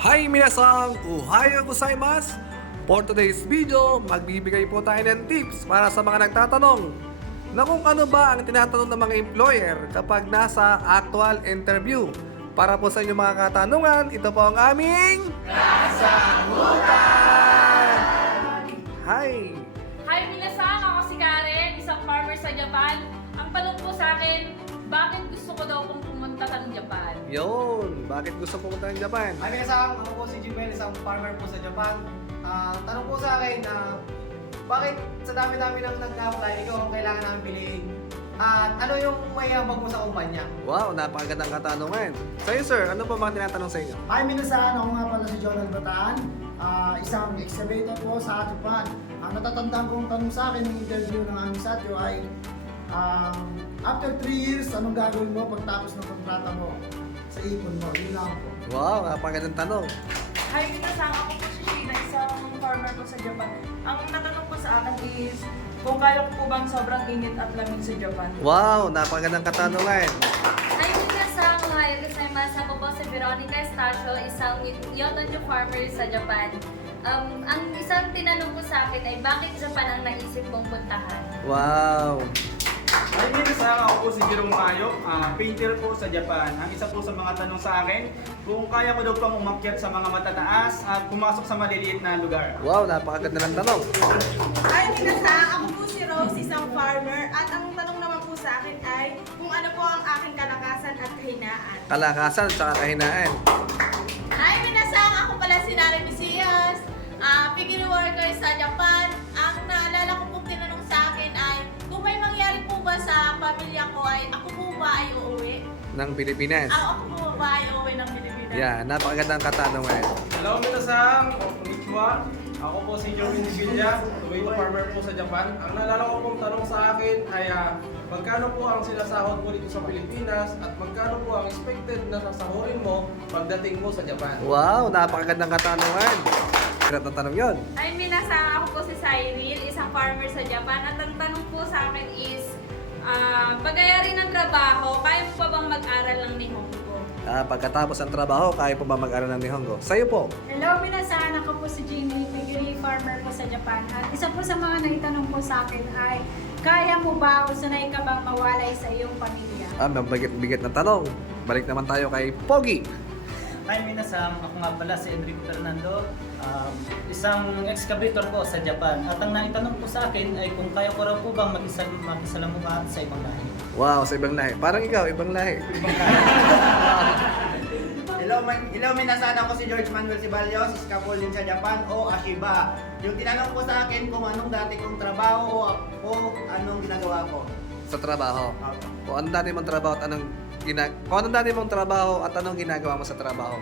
Hi minasan! Ohayo gozaimasu! For today's video, magbibigay po tayo ng tips para sa mga nagtatanong na kung ano ba ang tinatanong ng mga employer kapag nasa actual interview. Para po sa inyong mga katanungan, ito po ang aming... Kasagutan! Hi! Hi, minasan! Ako si Karen, isang farmer sa Japan. Ang tanong po sa akin, bakit gusto ko daw pong pumunta ng Japan? Yun! Bakit gusto pumunta ng Japan? Hi, minasang ako po si Jubel, isang farmer po sa Japan. Ah, tanong po sa akin na bakit sa dami-dami nang nag-apply, ikaw ang kailangan namin piliin? At ano yung mayabag mo sa kumpanya? Wow, napakagandang katanungan. Sa'yo sir, ano pa mga tinatanong sa inyo? Hi, minasan. Ako nga pala si Jonald Bataan. Ah, isang excavator po sa Japan. Ang natatandaan kong tanong sa akin ng interview ng aming satyo ay um, after 3 years, anong gagawin mo pagtapos ng kontrata mo sa ipon mo? Yun lang po. Wow, napakagandang tanong. Hi, minasang ako po si Sheila, isang farmer po sa Japan. Ang natanong po sa akin is, kung kaya ko po bang sobrang init at lamig sa Japan? Wow, napakagandang katanungan. Hi, minasan! Ohayo gozaimasu! Ako po si Veronica Estacio, isang Yotonjo farmer sa Japan. Um, ang isang tinanong ko sa akin ay bakit Japan ang naisip mong puntahan? Wow. Ay, minasang ako po si Jerome Mayo, ah, painter po sa Japan. Ang isa po sa mga tanong sa akin, kung kaya ko daw pang umakyat sa mga matataas at pumasok sa maliliit na lugar. Wow, napakaganda ng tanong. Hi, minasang! Ako po si Rose, isang farmer. At ang tanong naman po sa akin ay kung ano po ang aking kalakasan at kahinaan. Kalakasan at saka kahinaan. Hi, minasang! Ako pala si Nare Vicias, uh, piggery worker sa Japan. Ay uuwi? Ng Pilipinas. Ah, ako po ba ay uuwi ng Pilipinas? Yeah, napakagandang katanungan. Hello, minasang! Konnichiwa! Ako po si Jorin Villa, tomato farmer po sa Japan. Ang naalala ko pong tanong sa akin ay ah, magkano po ang sinasahod mo dito sa Pilipinas at magkano po ang expected na sasahurin mo pagdating mo sa Japan. Wow, napakagandang katanungan. Hirap ng tanong yon. Hi, minasan! Ako po si Cyril, isang farmer sa Japan. At ang tanong po sa akin is, ah, pagayari ng trabaho, kaya mo pa bang mag-aral ng Nihongo? Ah, pagkatapos ng trabaho, kaya po ba mag-aral ng Nihongo? Sa'yo po. Hello, minasan. Ako po si Jeannie, piggery farmer po sa Japan. At isa po sa mga naitanong po sa akin ay, kaya mo ba o sanay ka bang mawalay sa iyong pamilya? Ah, mabigat-bigat na tanong. Balik naman tayo kay Pogi. Hi Minasang, ako nga pala si Enrico Fernando, um, isang excavator po sa Japan. At ang naitanong po sa akin ay kung kaya ko raw po bang makisalamuha sa ibang lahi. Wow, sa ibang lahi. Parang ikaw, ibang lahi. Hello, man, hello minasan ako si George Manuel Ceballos, scaffolding sa Japan o Ashiba. Yung tinanong po sa akin kung anong dati kong trabaho o, o anong ginagawa ko. Sa trabaho. Kung anong dati mong trabaho at anong ginag kung anong dati mong trabaho at anong ginagawa mo sa trabaho.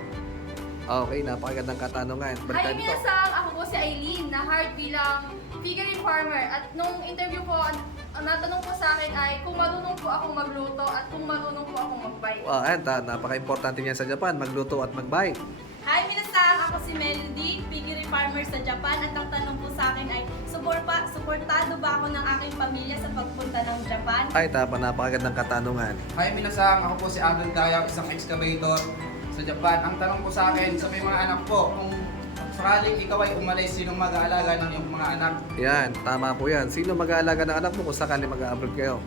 Okay, napakagandang katanungan. Hi, Balikan ko. minasan! Ako po si Eileen, na hard bilang piggery farmer. At nung interview po, ang natanong po sa akin ay kung marunong po akong magluto at kung marunong po akong magbike. Wow, ayan, ta, napaka-importante niyan sa Japan, magluto at magbike. Hi, minasang! Ako si Melody, piggery farmer sa Japan. At ang tanong po sa akin ay, suporta, suportado ba ako ng aking pamilya sa pagpunta ng Japan? Ay, tapa, napakagandang katanungan. Hi, minasang. Ako po si Adon Kayang, isang excavator sa Japan. Ang tanong ko sa akin, sa may mga anak po, kung sakaling ikaw ay umalis, sinong mag-aalaga ng iyong mga anak? Yan, tama po yan. Sino mag-aalaga ng anak mo kung sakali mag-abroad kayo?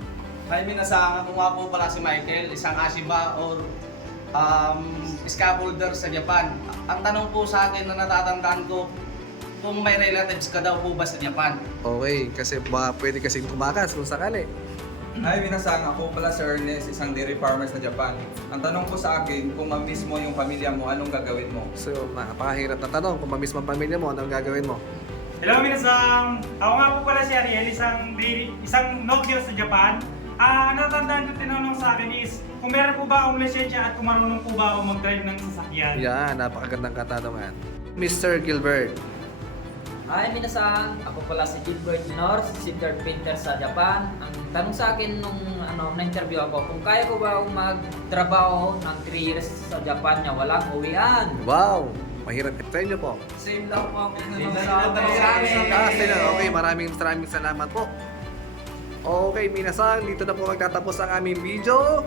Hi, minasang ako nga po pala si Michael, isang Ashiba or um, scaffolder sa Japan. Ang tanong po sa akin na natatandaan ko, kung may relatives ka daw po ba sa Japan? Okay, kasi ba pwede kasing tumakas kung sakali. Hi, minasang. Ako pala si Ernest, isang dairy farmer sa Japan. Ang tanong ko sa akin, kung mamiss mo yung pamilya mo, anong gagawin mo? So, napakahirap na tanong. Kung mamiss mo ang pamilya mo, anong gagawin mo? Hello, minasang! Ako nga po pala si Ariel, isang, dairy- isang nobyo sa Japan. Ah, ang natandaan ko tinanong sa akin is, kung meron po ba akong lisensya at kung marunong po ba ako mag-drive ng sasakyan? Yan, napakagandang katanungan. Mr. Gilbert. Hi Minasang, ako pala si Gilbert Minor, sitter painter sa Japan. Ang tanong sa akin nung ano, na-interview ako, kung kaya ko ba magtrabaho ng 3 years sa Japan na walang uwian. Wow, mahirap. Try nyo po. Same lang po ako. Same lang po. Ah, sila. Okay, maraming maraming salamat po. Okay, minasang, dito na po magtatapos ang aming video.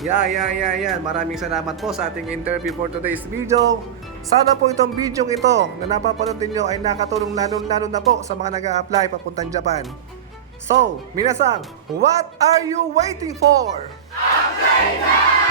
Yeah, yeah, yeah, yeah. Maraming salamat po sa ating interview for today's video. Sana po itong video ito na napapanood ninyo ay nakatulong lalo-lalo na po sa mga nag-a-apply papuntang Japan. So, minasang, what are you waiting for? Apply now!